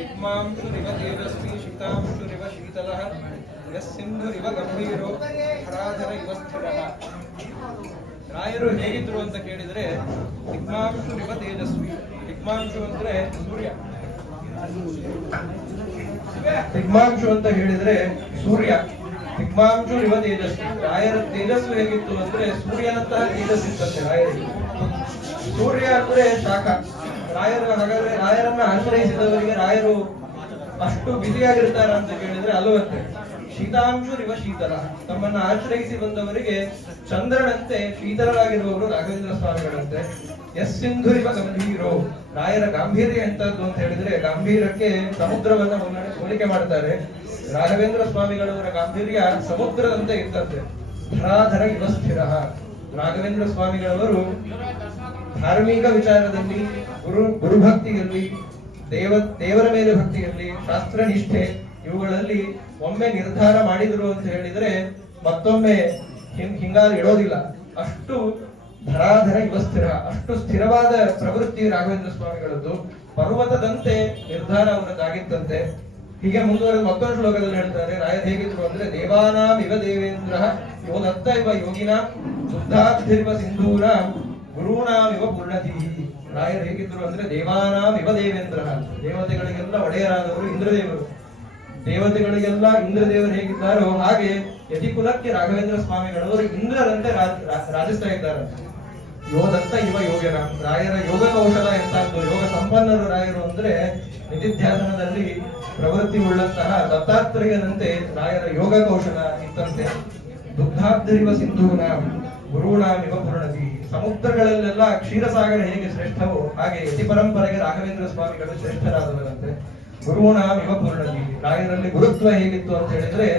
ಹಿಗ್ಮಾಂಶುರಿವ ತೇಜಸ್ವಿ ಶೀತಾಂಶುರಿವ ಶೀತಲಃ ಯಸ್ಸಿಂಧುರಿವ ಗಂಭೀರೋ ಹರಾಧರ ಇವ ಸ್ಥಿರಃ. ರಾಯರು ಹೇಗಿದ್ರು ಅಂತ ಕೇಳಿದ್ರೆ ಹಿಗ್ಮಾಂಶುರಿವ ತೇಜಸ್ವಿ. ಹಿಗ್ಮಾಂಶು ಅಂದ್ರೆ ಸೂರ್ಯ. ಹಿಗ್ಮಾಂಶು ಅಂತ ಹೇಳಿದ್ರೆ ಸೂರ್ಯ. ಹಿಗ್ಮಾಂಶು ಇವ ತೇಜಸ್ವಿ. ರಾಯರ ತೇಜಸ್ಸು ಹೇಗಿತ್ತು ಅಂದ್ರೆ ಸೂರ್ಯನಂತಹ ತೇಜಸ್ಸಿತ್ತಂತೆ ರಾಯರಿಗೆ. ಸೂರ್ಯ ಅಂದ್ರೆ ಶಾಖ. ಹಾಗಾದ್ರೆ ರಾಯರನ್ನ ಆಶ್ರಯಿಸಿದವರಿಗೆ ರಾಯರು ಅಷ್ಟು ಬಿಸಿಯಾಗಿರ್ತಾರ ಅಂತ ಕೇಳಿದ್ರೆ ಅಲ್ಲವಂತೆ. ಶೀತಾಂಶುರಿವ ಶೀತಲ. ತಮ್ಮನ್ನ ಆಶ್ರಯಿಸಿ ಬಂದವರಿಗೆ ಚಂದ್ರನಂತೆ ಶೀತಲರಾಗಿರುವವರು ರಾಘವೇಂದ್ರ ಸ್ವಾಮಿಗಳಂತೆ. ಯಸ್ಸಿಂಧುರಿವ ಗಂಭೀರೋ. ರಾಯರ ಗಾಂಭೀರ್ಯ ಎಂತದ್ದು ಅಂತ ಹೇಳಿದ್ರೆ ಗಾಂಭೀರ್ಯಕ್ಕೆ ಸಮುದ್ರವನ್ನ ಹೋಲಿಕೆ ಮಾಡ್ತಾರೆ. ರಾಘವೇಂದ್ರ ಸ್ವಾಮಿಗಳವರ ಗಾಂಭೀರ್ಯ ಸಮುದ್ರದಂತೆ ಇರ್ತದೆ. ಧರಾಧರ ಇವ ಸ್ಥಿರ. ರಾಘವೇಂದ್ರ ಸ್ವಾಮಿಗಳವರು ಧಾರ್ಮಿಕ ವಿಚಾರದಲ್ಲಿ, ಗುರುಭಕ್ತಿಯಲ್ಲಿ, ದೇವರ ಮೇಲೆ ಭಕ್ತಿಯಲ್ಲಿ, ಶಾಸ್ತ್ರ ನಿಷ್ಠೆ ಇವುಗಳಲ್ಲಿ ಒಮ್ಮೆ ನಿರ್ಧಾರ ಮಾಡಿದ್ರು ಅಂತ ಹೇಳಿದ್ರೆ ಮತ್ತೊಮ್ಮೆ ಹಿಂಗಾಲು ಇಡೋದಿಲ್ಲ. ಅಷ್ಟು ಧರಾಧರ ಇವ ಸ್ಥಿರ. ಅಷ್ಟು ಸ್ಥಿರವಾದ ಪ್ರವೃತ್ತಿ ರಾಘವೇಂದ್ರ ಸ್ವಾಮಿಗಳದ್ದು. ಪರ್ವತದಂತೆ ನಿರ್ಧಾರ ಅವರದ್ದಾಗಿತ್ತಂತೆ. ಹೀಗೆ ಮುಂದುವರೆದು ಮತ್ತೊಂದು ಶ್ಲೋಕದಲ್ಲಿ ಹೇಳ್ತಾರೆ ರಾಯರು ಹೇಗಿದ್ರು ಅಂದ್ರೆ ದೇವಾನಾಂ ಇವ ದೇವೇಂದ್ರ ಯೋದತ್ತ ಇವ ಯೋಗಿನ ಶುದ್ಧಾರ್ಥಿರ್ವ ಸಿಂಧೂರ ಗುರುನಾಂ ಇವ ಪೂರ್ಣತಿ. ರಾಯರು ಹೇಗಿದ್ರು ಅಂದ್ರೆ ದೇವಾನಾಂ ಇವ ದೇವೇಂದ್ರ. ದೇವತೆಗಳಿಗೆಲ್ಲ ಒಡೆಯರಾದವರು ಇಂದ್ರದೇವರು. ದೇವತೆಗಳಿಗೆಲ್ಲ ಇಂದ್ರದೇವರು ಹೇಗಿದ್ದಾರೋ ಹಾಗೆ ಯತಿಕುಲಕ್ಕೆ ರಾಘವೇಂದ್ರ ಸ್ವಾಮಿಗಳವರು ಇಂದ್ರರಂತೆ ರಾಜಿಸ್ತಾ ಇದ್ದಾರೆ. ಯೋದತ್ತ ಇವ ಯೋಗನ. ರಾಯರ ಯೋಗ ಕೌಶಲ ಎಂತದ್ದು. ಯೋಗ ಸಂಪನ್ನರು ರಾಯರು ಅಂದ್ರೆ ನಿಧಿಧ್ಯಾಸನದಲ್ಲಿ ಪ್ರವೃತ್ತಿ ಉಳ್ಳಂತಹ ದತ್ತಾತ್ರೇಯನಂತೆ ರಾಯರ ಯೋಗ ಕೌಶಲ ಇತ್ತಂತೆ. ದುಗ್ಧಾಬ್ಧರಿವ ಸಿಂಧೂನ ಗುರುಣಾಂ ಇವ ಪೂರ್ಣತಿ. ಸಮುದ್ರಗಳಲ್ಲೆಲ್ಲ ಕ್ಷೀರಸಾಗರ ಹೇಗೆ ಶ್ರೇಷ್ಠವೋ ಹಾಗೆ ಯತಿ ಪರಂಪರೆಗೆ ರಾಘವೇಂದ್ರ ಸ್ವಾಮಿಗಳು ಶ್ರೇಷ್ಠರಾದವರಂತೆ. ಗುರುಣಾಂ ಇವ ಪೂರ್ಣತಿ. ರಾಯರಲ್ಲಿ ಗುರುತ್ವ ಹೇಗಿತ್ತು ಅಂತ ಹೇಳಿದ್ರೆ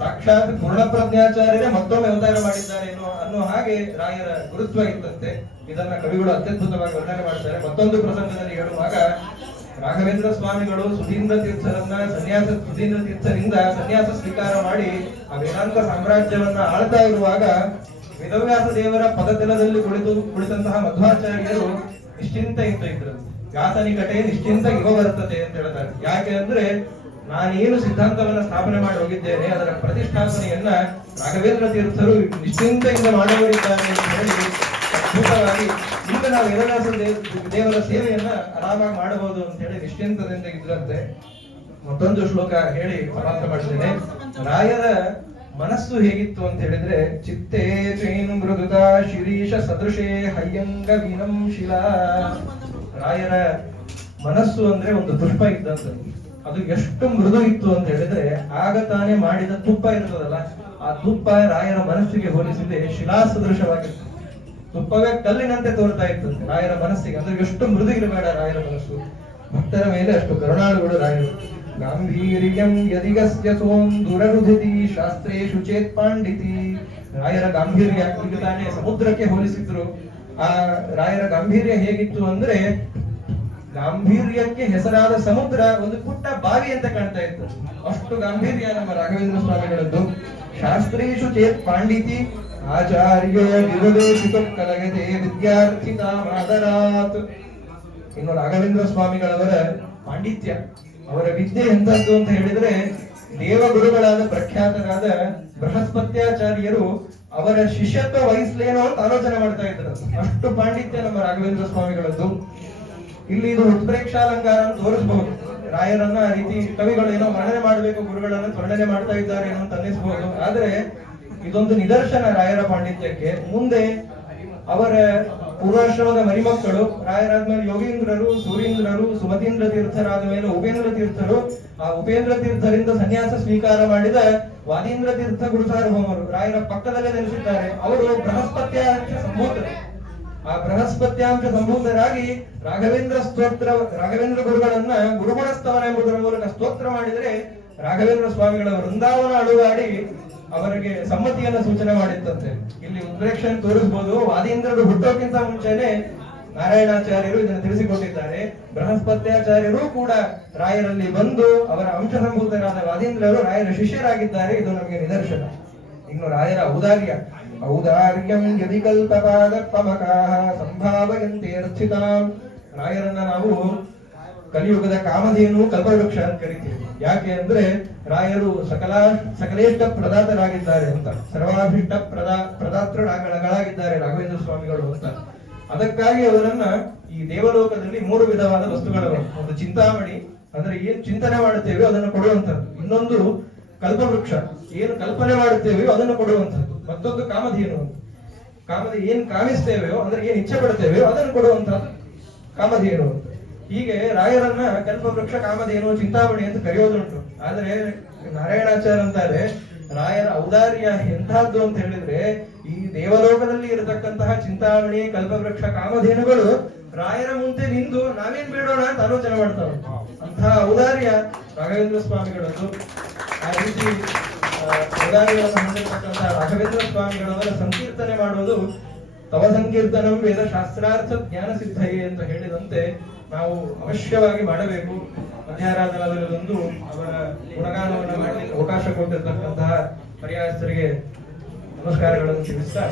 ಸಾಕ್ಷಾತ್ ಪೂರ್ಣಪ್ರಜ್ಞಾಚಾರ್ಯರೇ ಮತ್ತೊಮ್ಮೆ ಅವತಾರ ಮಾಡಿದ್ದಾರೆ ಅನ್ನೋ ಹಾಗೆ ರಾಯರ ಗುರುತ್ವ ಇತ್ತಂತೆ. ಇದನ್ನ ಕವಿಗಳು ಅತ್ಯದ್ಭುತವಾಗಿ ವರ್ಣನೆ ಮಾಡ್ತಾರೆ. ಮತ್ತೊಂದು ಪ್ರಸಂಗದಲ್ಲಿ ಹೇಳುವಾಗ ರಾಘವೇಂದ್ರ ಸ್ವಾಮಿಗಳು ಸುಧೀಂದ್ರ ತೀರ್ಥರಿಂದ ಸನ್ಯಾಸ ಸ್ವೀಕಾರ ಮಾಡಿ ಆ ವೇದಾಂತ ಸಾಮ್ರಾಜ್ಯವನ್ನ ಆಳ್ತಾ ಇರುವಾಗ ವೇದವ್ಯಾಸ ದೇವರ ಪದತಲದಲ್ಲಿ ಕುಳಿತಂತಹ ಮಧ್ವಾಚಾರ್ಯರು ನಿಶ್ಚಿಂತೆಯಿಂದ ಇದ್ರು. ವ್ಯಾಸನಿಕಟೆ ನಿಶ್ಚಿಂತ ಇವ ಬರ್ತದೆ ಅಂತ ಹೇಳ್ತಾರೆ. ಯಾಕೆ ಅಂದ್ರೆ ನಾನೇನು ಸಿದ್ಧಾಂತವನ್ನ ಸ್ಥಾಪನೆ ಮಾಡಿ ಹೋಗಿದ್ದೇನೆ ಅದರ ಪ್ರತಿಷ್ಠಾಪನೆಯನ್ನ ರಾಘವೇಂದ್ರ ತೀರ್ಥರು ನಿಶ್ಚಿಂತೆಯಿಂದ ಮಾಡಬರಿದ್ದಾರೆ ಅಂತ ಹೇಳಿ ಅದ್ಭುತವಾಗಿ ಈಗ ನಾವು ವೇದವ್ಯಾಸ ದೇವರ ಸೇವೆಯನ್ನ ಆರಾಮಾಗಿ ಮಾಡಬಹುದು ಅಂತ ಹೇಳಿ ನಿಶ್ಚಿಂತದಿಂದ ಇದ್ರಂತೆ. ಮತ್ತೊಂದು ಶ್ಲೋಕ ಹೇಳಿ ಸಮಾಪ್ತ ಮಾಡ್ತೇನೆ. ರಾಯರ ಮನಸ್ಸು ಹೇಗಿತ್ತು ಅಂತ ಹೇಳಿದ್ರೆ ಚಿತ್ತೇ ಚೈನ್ ಮೃದುತ ಶಿರೀಷ ಸದೃಶೇ ಹಯ್ಯಂಗ ವೀನಂ ಶಿಲಾ. ರಾಯರ ಮನಸ್ಸು ಅಂದ್ರೆ ಒಂದು ಪುಷ್ಪ ಇದ್ದಂತ. ಅದು ಎಷ್ಟು ಮೃದು ಇತ್ತು ಅಂತ ಹೇಳಿದ್ರೆ ಆಗ ತಾನೇ ಮಾಡಿದ ತುಪ್ಪ ಇರ್ತದಲ್ಲ, ಆ ತುಪ್ಪ ರಾಯರ ಮನಸ್ಸಿಗೆ ಹೋಲಿಸಿದೆ ಶಿಲಾ ಸದೃಶವಾಗಿತ್ತು. ತುಪ್ಪವೇ ಕಲ್ಲಿನಂತೆ ತೋರ್ತಾ ಇರ್ತದೆ ರಾಯರ ಮನಸ್ಸಿಗೆ. ಅಂದ್ರೆ ಎಷ್ಟು ಮೃದು ಇರಬೇಡ ರಾಯರ ಮನಸ್ಸು. ಭಕ್ತರ ಮೇಲೆ ಅಷ್ಟು ಕರುಣಾಳುಗಳು ರಾಯರು. ಗಾಂಭೀರ್ಯಂ ಯದಿಗಸ್ಯ ಸೋಂ ದುರರುಧಿತಿ ಶಾಸ್ತ್ರೇಷು ಚೇತ್ ಪಾಂಡಿತಿ. ರಾಯರ ಗಾಂಭೀರ್ಯ ಈಗ ತಾನೇ ಸಮುದ್ರಕ್ಕೆ ಹೋಲಿಸಿದ್ರು. ಆ ರಾಯರ ಗಾಂಭೀರ್ಯ ಹೇಗಿತ್ತು ಅಂದ್ರೆ ಗಾಂಭೀರ್ಯಕ್ಕೆ ಹೆಸರಾದ ಸಮುದ್ರ ಒಂದು ಪುಟ್ಟ ಬಾವಿ ಅಂತ ಕಾಣ್ತಾ ಇತ್ತು. ಅಷ್ಟು ಗಾಂಭೀರ್ಯ ನಮ್ಮ ರಾಘವೇಂದ್ರ ಸ್ವಾಮಿಗಳದ್ದು. ಶಾಸ್ತ್ರೇಷು ಚೇತ್ ಪಾಂಡಿತಿ ಆಚಾರ್ಯ ವಿರುದೇಶಿತು ಕಲಗದೆ ವಿದ್ಯಾರ್ಥಿ ಮಾದರಾತ್. ಇನ್ನು ರಾಘವೇಂದ್ರ ಸ್ವಾಮಿಗಳವರ ಪಾಂಡಿತ್ಯ, ಅವರ ವಿದ್ಯೆ ಎಂತದ್ದು ಅಂತ ಹೇಳಿದ್ರೆ ದೇವಗುರುಗಳಾದ ಪ್ರಖ್ಯಾತರಾದ ಬೃಹಸ್ಪತ್ಯಾಚಾರ್ಯರು ಅವರ ಶಿಷ್ಯತ್ವ ವಹಿಸ್ಲೇನೋ ಅಂತ ಆಲೋಚನೆ ಮಾಡ್ತಾ ಇದ್ರು. ಅಷ್ಟು ಪಾಂಡಿತ್ಯ ನಮ್ಮ ರಾಘವೇಂದ್ರ ಸ್ವಾಮಿಗಳದ್ದು. ಇಲ್ಲಿ ಇದು ಉತ್ಪ್ರೇಕ್ಷಾಲಂಕಾರ ಅಂತ ತೋರಿಸಬಹುದು. ರಾಯರನ್ನ ಆ ರೀತಿ ಕವಿಗಳು ಏನೋ ವರ್ಣನೆ ಮಾಡಬೇಕು, ಗುರುಗಳನ್ನ ವರ್ಣನೆ ಮಾಡ್ತಾ ಇದ್ದಾರೆ ಏನೋ ಅಂತ ಅನ್ನಿಸಬಹುದು. ಆದ್ರೆ ಇದೊಂದು ನಿದರ್ಶನ ರಾಯರ ಪಾಂಡಿತ್ಯಕ್ಕೆ. ಮುಂದೆ ಅವರ ಪೂರ್ವಾಶ್ರಮದ ಮರಿಮಕ್ಕಳು ರಾಯರಾದ್ಮೇಲೆ ಯೋಗೀಂದ್ರರು, ಸೂರೀಂದ್ರರು, ಸುಮತೀಂದ್ರ ತೀರ್ಥರಾದ ಮೇಲೆ ಉಪೇಂದ್ರ ತೀರ್ಥರು, ಆ ಉಪೇಂದ್ರ ತೀರ್ಥರಿಂದ ಸನ್ಯಾಸ ಸ್ವೀಕಾರ ಮಾಡಿದ ವಾದೀಂದ್ರ ತೀರ್ಥ ಗುರುಸಾರ್ವಭೌಮರು ರಾಯರ ಪಕ್ಕದಲ್ಲೇ ನೆಲೆಸಿದ್ದಾರೆ. ಅವರು ಬೃಹಸ್ಪತ್ಯಾಂಶ ಸಂಭೂತರು. ಆ ಬೃಹಸ್ಪತ್ಯಾಂಶ ಸಂಭೂತರಾಗಿ ರಾಘವೇಂದ್ರ ಗುರುಗಳನ್ನ ಗುರುಗುಣ ಸ್ತವನ ಎಂಬುದರ ಮೂಲಕ ಸ್ತೋತ್ರ ಮಾಡಿದರೆ ರಾಘವೇಂದ್ರ ಸ್ವಾಮಿಗಳ ವೃಂದಾವನ ಅಳುಗಾಡಿ ಅವರಿಗೆ ಸಮ್ಮತಿಯನ್ನ ಸೂಚನೆ ಮಾಡಿತ್ತಂತೆ. ಇಲ್ಲಿ ಉತ್ಪ್ರೇಕ್ಷಣೆ ತೋರಿಸಬಹುದು. ವಾದೀಂದ್ರರು ಹುಟ್ಟೋಕ್ಕಿಂತ ಮುಂಚೆನೆ ನಾರಾಯಣಾಚಾರ್ಯರು ಇದನ್ನು ತಿಳಿಸಿಕೊಟ್ಟಿದ್ದಾರೆ. ಬೃಹಸ್ಪತ್ಯಾಚಾರ್ಯರು ಕೂಡ ರಾಯರಲ್ಲಿ ಬಂದು ಅವರ ಅಂಶ ಸಂಭೂತರಾದ ವಾದೀಂದ್ರರು ರಾಯರ ಶಿಷ್ಯರಾಗಿದ್ದಾರೆ. ಇದು ನಮಗೆ ನಿದರ್ಶನ. ಇನ್ನು ರಾಯರ ಔದಾರ್ಯ, ಔದಾರ್ಯಂ ಯದಿಕಲ್ಪಪಾದ ಪಮಕಾಹ ಸಂಭಾವಯಂತೆ ಅರ್ಥಿತಾಂ. ರಾಯರನ್ನ ನಾವು ಕಲಿಯುಗದ ಕಾಮಧೇನು ಕಲ್ಪವೃಕ್ಷ ಅಂತ ಕರಿತೀವಿ. ಯಾಕೆ ಅಂದ್ರೆ ರಾಯರು ಸಕಲೇಷ್ಟ ಪ್ರದಾತರಾಗಿದ್ದಾರೆ ಅಂತ, ಸರ್ವಾಭಿಷ್ಟ ಪ್ರದಾತೃಗಳಾಗಿದ್ದಾರೆ ರಾಘವೇಂದ್ರ ಸ್ವಾಮಿಗಳು ಅಂತ. ಅದಕ್ಕಾಗಿ ಅವರನ್ನ ಈ ದೇವಲೋಕದಲ್ಲಿ 3 ವಿಧವಾದ ವಸ್ತುಗಳು, ಒಂದು ಚಿಂತಾಮಣಿ ಅಂದ್ರೆ ಏನ್ ಚಿಂತನೆ ಮಾಡುತ್ತೇವೆ ಅದನ್ನು ಕೊಡುವಂಥದ್ದು, ಇನ್ನೊಂದು ಕಲ್ಪವೃಕ್ಷ ಏನು ಕಲ್ಪನೆ ಮಾಡುತ್ತೇವೆಯೋ ಅದನ್ನು ಕೊಡುವಂಥದ್ದು, ಮತ್ತೊಂದು ಕಾಮಧೇನು ಏನ್ ಕಾಮಿಸ್ತೇವೆಯೋ ಅಂದ್ರೆ ಏನ್ ಇಚ್ಛೆ ಪಡ್ತೇವೆಯೋ ಅದನ್ನು ಕೊಡುವಂತಹದ್ದು ಕಾಮಧೇನು ಅಂತ. ಹೀಗೆ ರಾಯರನ್ನ ಕಲ್ಪವೃಕ್ಷ, ಕಾಮಧೇನು, ಚಿಂತಾಮಣಿ ಅಂತ ಕರೆಯೋದುಂಟು. ಆದ್ರೆ ನಾರಾಯಣಾಚಾರ್ಯ ಅಂತಾರೆ ರಾಯರ ಔದಾರ್ಯ ಎಂತಹದ್ದು ಅಂತ ಹೇಳಿದ್ರೆ, ಈ ದೇವಲೋಕದಲ್ಲಿ ಇರತಕ್ಕಂತಹ ಚಿಂತಾಮಣಿ, ಕಲ್ಪವೃಕ್ಷ, ಕಾಮಧೇನುಗಳು ರಾಯರ ಮುಂದೆ ನಿಂದು ನಾವೇನ್ ಬೇಡೋಣ ಅಂತ ಆಲೋಚನೆ ಮಾಡ್ತಾವ. ಅಂತಹ ಔದಾರ್ಯ ರಾಘವೇಂದ್ರ ಸ್ವಾಮಿಗಳದ್ದು. ಆ ರೀತಿ ಔದಾರ್ಯಗಳನ್ನು ಹೊಂದಿರತಕ್ಕಂತಹ ರಾಘವೇಂದ್ರ ಸ್ವಾಮಿಗಳವರ ಸಂಕೀರ್ತನೆ ಮಾಡುವುದು ತವ ಸಂಕೀರ್ತನಂ ವೇದ ಶಾಸ್ತ್ರಾರ್ಥ ಜ್ಞಾನ ಸಿದ್ಧಯೇ ಅಂತ ಹೇಳಿದಂತೆ ನಾವು ಅವಶ್ಯವಾಗಿ ಮಾಡಬೇಕು. ಮಧ್ಯಾರಾಧನದಲ್ಲೊಂದು ಅವರ ಗುಣಗಾನವನ್ನು ಮಾಡಲಿಕ್ಕೆ ಅವಕಾಶ ಕೊಟ್ಟಿರ್ತಕ್ಕಂತಹ ಪರ್ಯಾಯಸ್ಥರಿಗೆ ನಮಸ್ಕಾರಗಳನ್ನು ತಿಳಿಸ್ತಾ